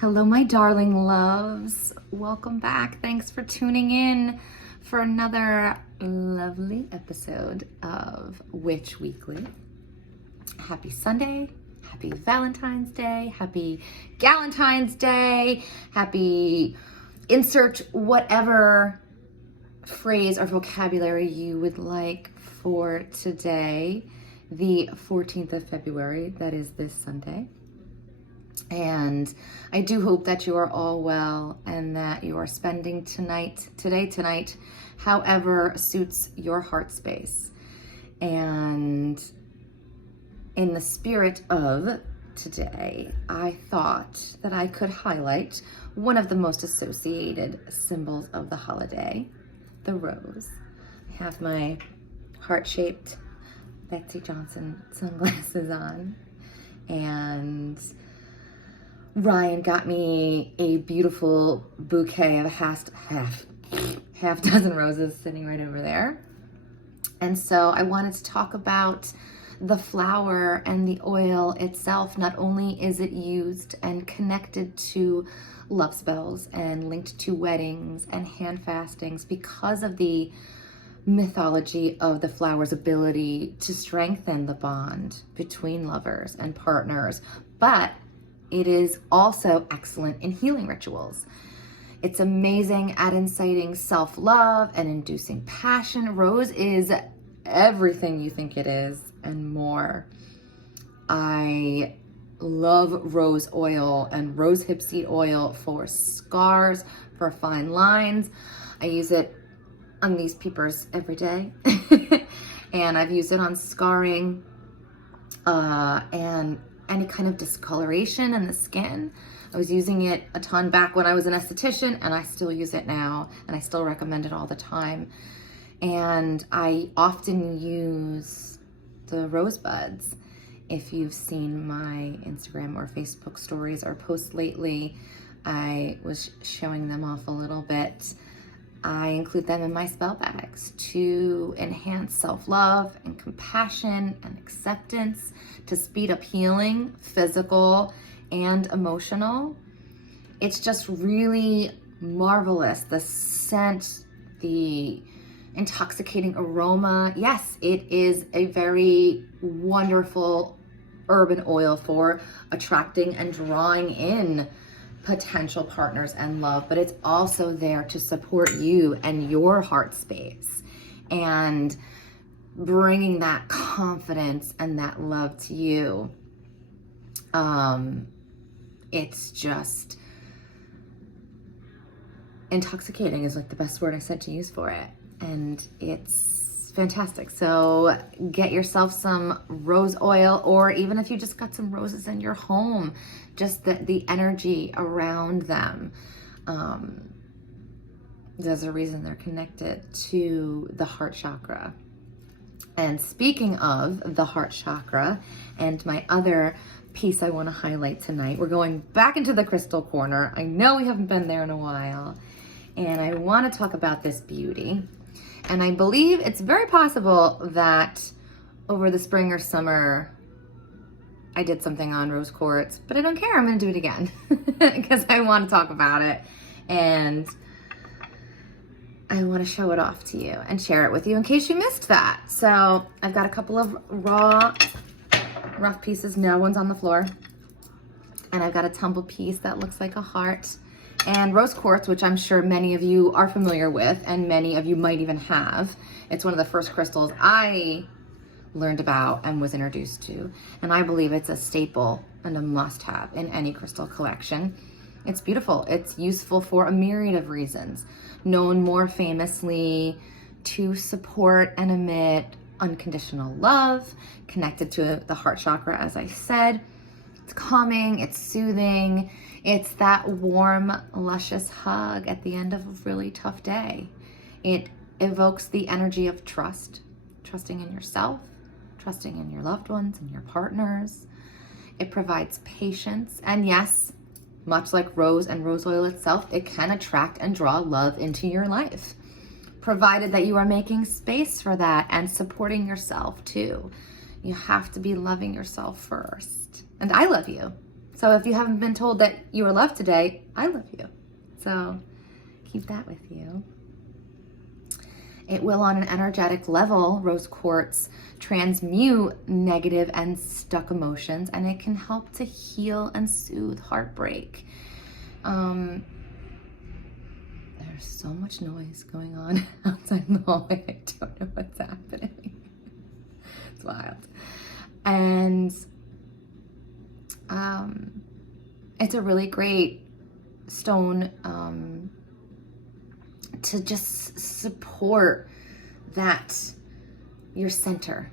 Hello, my darling loves. Welcome back. Thanks for tuning in for another lovely episode of Witch Weekly. Happy Sunday. Happy Valentine's Day. Happy Galentine's Day. Happy insert whatever phrase or vocabulary you would like for today, the 14th of February. That is this Sunday. And I do hope that you are all well and that you are spending tonight, however suits your heart space. And in the spirit of today, I thought that I could highlight one of the most associated symbols of the holiday, the rose. I have my heart-shaped Betsy Johnson sunglasses on, and Ryan got me a beautiful bouquet of a half dozen roses sitting right over there. And so I wanted to talk about the flower and the oil itself. Not only is it used and connected to love spells and linked to weddings and hand fastings because of the mythology of the flower's ability to strengthen the bond between lovers and partners, but it is also excellent in healing rituals. It's amazing at inciting self-love and inducing passion. Rose is everything you think it is and more. I love rose oil and rose hip seed oil for scars, for fine lines. I use it on these peepers every day. And I've used it on scarring and any kind of discoloration in the skin. I was using it a ton back when I was an esthetician, and I still use it now, and I still recommend it all the time. And I often use the rose buds. If you've seen my Instagram or Facebook stories or posts lately, I was showing them off a little bit. I include them in my spell bags to enhance self-love and compassion and acceptance, to speed up healing, physical and emotional. It's just really marvelous. The scent, the intoxicating aroma. Yes, it is a very wonderful urban oil for attracting and drawing in potential partners and love, but it's also there to support you and your heart space and bringing that confidence and that love to you. It's just intoxicating is like the best word I said to use for it, and it's fantastic. So get yourself some rose oil, or even if you just got some roses in your home, just the energy around them. There's a reason they're connected to the heart chakra. And speaking of the heart chakra and my other piece I want to highlight tonight, we're going back into the crystal corner. I know we haven't been there in a while, and I want to talk about this beauty. And I believe it's very possible that over the spring or summer, I did something on rose quartz, but I don't care. I'm going to do it again because I want to talk about it, and I want to show it off to you and share it with you in case you missed that. So I've got a couple of rough pieces. No one's on the floor. And I've got a tumble piece that looks like a heart. And rose quartz, which I'm sure many of you are familiar with, and many of you might even have. It's one of the first crystals I learned about and was introduced to. And I believe it's a staple and a must-have in any crystal collection. It's beautiful. It's useful for a myriad of reasons. Known more famously to support and emit unconditional love, connected to the heart chakra, as I said. It's calming, it's soothing, it's that warm, luscious hug at the end of a really tough day. It evokes the energy of trust, trusting in yourself, trusting in your loved ones and your partners. It provides patience, and yes, much like rose and rose oil itself, it can attract and draw love into your life, provided that you are making space for that and supporting yourself too. You have to be loving yourself first. And I love you. So if you haven't been told that you are loved today, I love you. So keep that with you. It will, on an energetic level, Rose Quartz, transmute negative and stuck emotions, and it can help to heal and soothe heartbreak. There's so much noise going on outside in the hallway. I don't know what's happening. It's wild. And it's a really great stone to just support your center,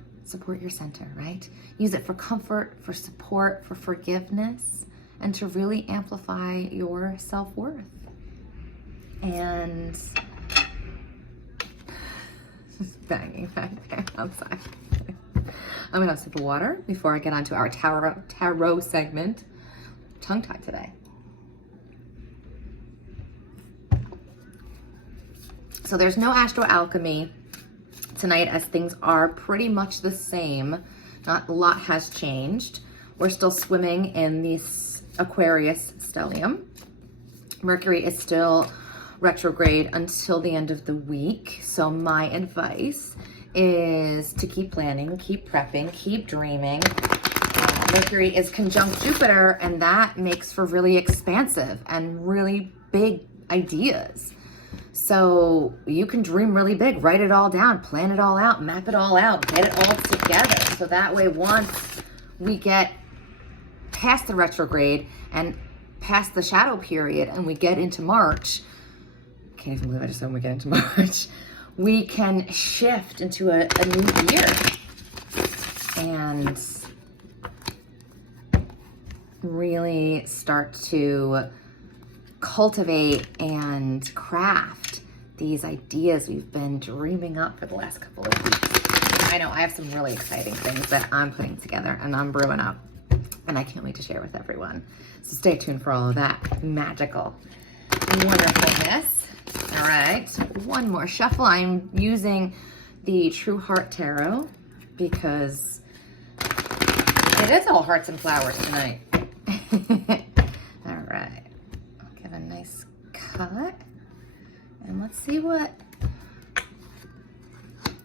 right? Use it for comfort, for support, for forgiveness, and to really amplify your self-worth. And banging back there outside. I'm gonna have a sip of water before I get onto our tarot segment. Tongue-tied today. So there's no astro alchemy tonight, as things are pretty much the same. Not a lot has changed. We're still swimming in this Aquarius stellium. Mercury is still retrograde until the end of the week. So my advice is to keep planning, keep prepping, keep dreaming. Mercury is conjunct Jupiter, and that makes for really expansive and really big ideas. So you can dream really big, write it all down, plan it all out, map it all out, get it all together. So that way, once we get past the retrograde and past the shadow period and we get into March, I can't even believe I just said when we get into March, we can shift into a new year and really start to cultivate and craft these ideas we've been dreaming up for the last couple of weeks. I know I have some really exciting things that I'm putting together and I'm brewing up, and I can't wait to share with everyone. So stay tuned for all of that magical wonderfulness. All right, one more shuffle. I'm using the True Heart Tarot because it is all hearts and flowers tonight. All right, I'll give a nice cut, and let's see what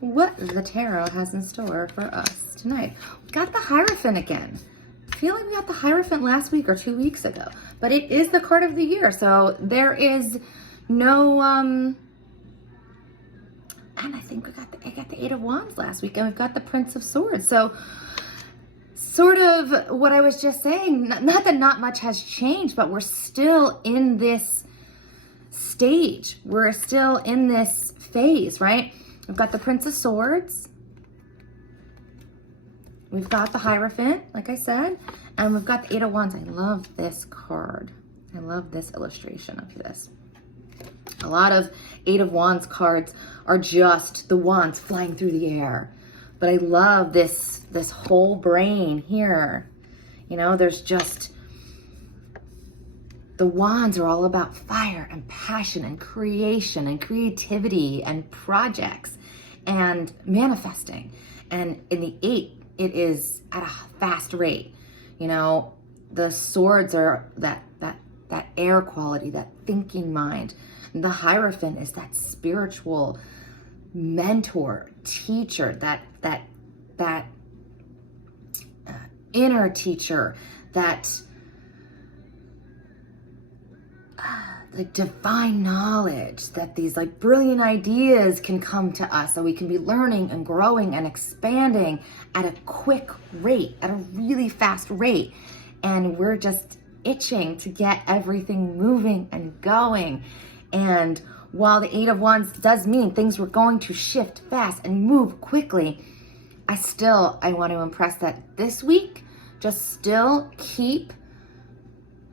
the tarot has in store for us tonight. We got the Hierophant again. I feel like we got the Hierophant last week or 2 weeks ago, but it is the card of the year, so there is no and I think I got the Eight of Wands last week, and we've got the Prince of Swords. So sort of what I was just saying, not that not much has changed, but we're still in this stage. We're still in this phase, right? We've got the Prince of Swords. We've got the Hierophant, like I said, and we've got the Eight of Wands. I love this card. I love this illustration of this. A lot of Eight of Wands cards are just the wands flying through the air. But I love this whole brain here. You know, there's just, the wands are all about fire and passion and creation and creativity and projects and manifesting. And in the Eight, it is at a fast rate. You know, the swords are that air quality, that thinking mind. The Hierophant is that spiritual mentor, teacher, that inner teacher, that the divine knowledge, that these like brilliant ideas can come to us, so we can be learning and growing and expanding at a quick rate, at a really fast rate. And we're just itching to get everything moving and going. And while the Eight of Wands does mean things were going to shift fast and move quickly, I want to impress that this week, just still keep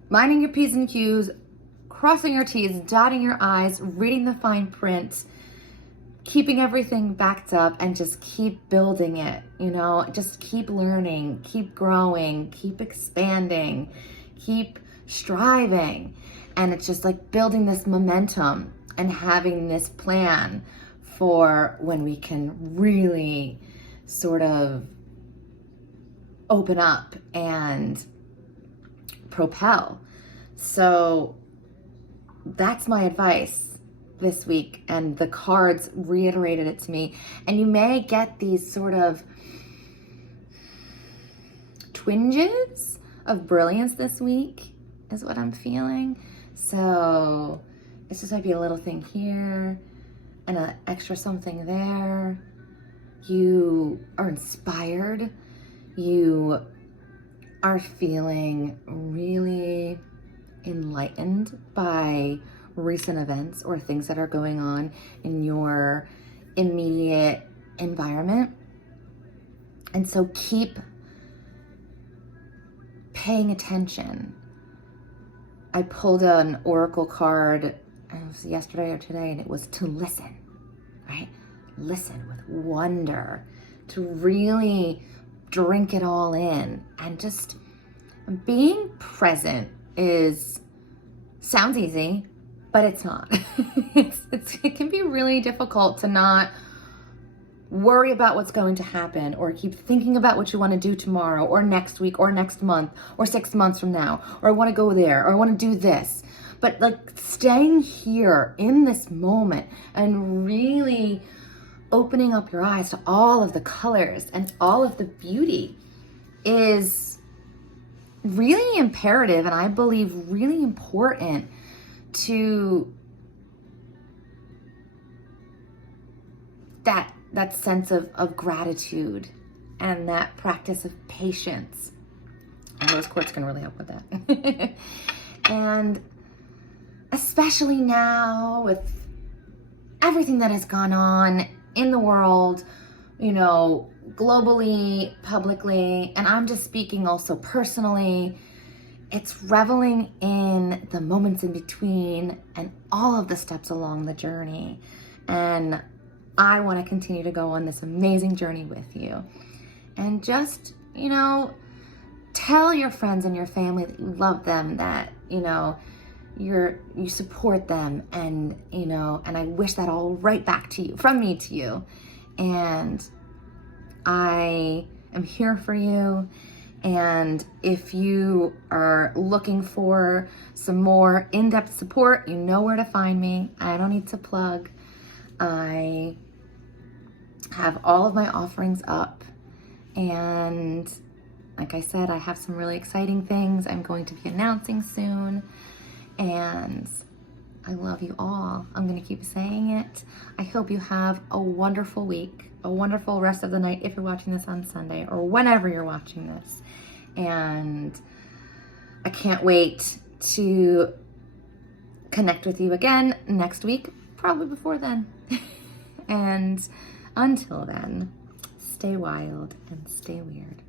minding your P's and Q's, crossing your T's, dotting your I's, reading the fine print, keeping everything backed up, and just keep building it, you know, just keep learning, keep growing, keep expanding, keep striving. And it's just like building this momentum and having this plan for when we can really sort of open up and propel. So that's my advice this week, and the cards reiterated it to me. And you may get these sort of twinges of brilliance this week is what I'm feeling. So it's just might be a little thing here and an extra something there. You are inspired. You are feeling really enlightened by recent events or things that are going on in your immediate environment. And so keep paying attention. I pulled an oracle card, it was yesterday or today, and it was to listen, right? Listen with wonder, to really drink it all in. And just being present sounds easy, but it's not. It can be really difficult to not worry about what's going to happen, or keep thinking about what you want to do tomorrow or next week or next month or 6 months from now, or I want to go there, or I want to do this. But like staying here in this moment and really opening up your eyes to all of the colors and all of the beauty is really imperative, and I believe really important to that sense of gratitude and that practice of patience. And Rose Quartz can really help with that. And especially now with everything that has gone on in the world, you know, globally, publicly, and I'm just speaking also personally, it's reveling in the moments in between and all of the steps along the journey. And I want to continue to go on this amazing journey with you. And just, you know, tell your friends and your family that you love them, that, you know, you support them, and, you know, and I wish that all right back to you, from me to you. And I am here for you. And if you are looking for some more in-depth support, you know where to find me. I don't need to plug. I have all of my offerings up, and like I said, I have some really exciting things I'm going to be announcing soon, and I love you all. I'm going to keep saying it. I hope you have a wonderful week, a wonderful rest of the night if you're watching this on Sunday or whenever you're watching this, and I can't wait to connect with you again next week, probably before then. And until then, stay wild and stay weird.